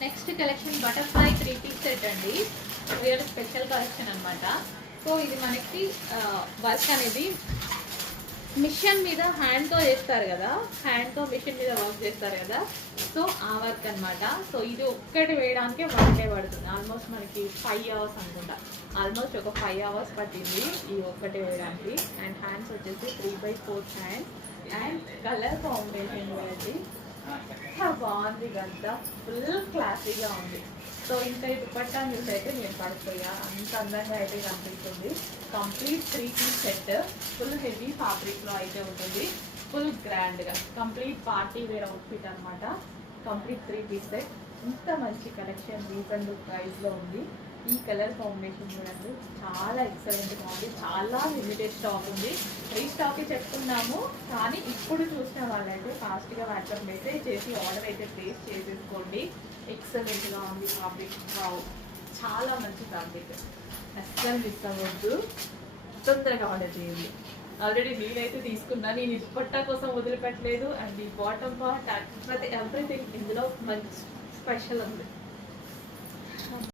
Next collection butterfly 3-piece set అండి. Real special collection అనమాట. So ఇది మనకి వర్క్ అనేది మిషన్ మీద హ్యాండ్తో చేస్తారు కదా, హ్యాండ్తో మిషన్ మీద వర్క్ చేస్తారు కదా, సో ఆ వర్క్ అనమాట. సో ఇది ఒక్కటి వేయడానికి 1 day పడుతుంది. ఆల్మోస్ట్ మనకి 5 hours అనుకుంటా. ఆల్మోస్ట్ ఒక 5 hours పట్టింది ఈ ఒక్కటి వేయడానికి. అండ్ హ్యాండ్స్ వచ్చేసి 3/4 హ్యాండ్. అండ్ కలర్ కాంబినేషన్ చూడండి, బాగుంది కదా, ఫుల్ క్లాసీగా ఉంది. సో ఇంకా ఈ దుపట్టా న్యూస్ అయితే నేను పడిపోయా, అంత అందంగా అయితే కనిపిస్తుంది. Complete 3-piece set, full heavy ఫ్యాబ్రిక్లో అయితే ఉంటుంది, ఫుల్ గ్రాండ్గా కంప్లీట్ పార్టీ వేర్ అవుట్ఫిట్ అనమాట. Complete 3-piece set. ఇంత మంచి కలెక్షన్ రీజనబుల్ ప్రైస్లో ఉంది. ఈ కలర్ కాంబినేషన్ చూడండి, చాలా ఎక్సలెంట్గా ఉంది. చాలా లిమిటెడ్ స్టాక్ ఉంది, రీస్టాకే చెప్తున్నాము. కానీ ఇప్పుడు చూసిన వాళ్ళైతే ఫాస్ట్గా వాట్సాప్ మెసేజ్ చేసి ఆర్డర్ అయితే ప్లేస్ చేసేసుకోండి. ఎక్సలెంట్గా ఉంది ఫ్యాబ్రిక్, చాలా మంచి ఫ్యాబ్రిక్, అస్సలు మిస్ అవ్వద్దు, తొందరగా ఆర్డర్ చేయండి. ఆల్రెడీ నేనైతే తీసుకున్నా, నేను ఈ దుపట్టా కోసం వదిలిపెట్టలేదు. అండ్ ఈ బాటమ్ పార్ట్, ప్రతి ఎవ్రీథింగ్ ఇందులో మంచి స్పెషల్ ఉంది.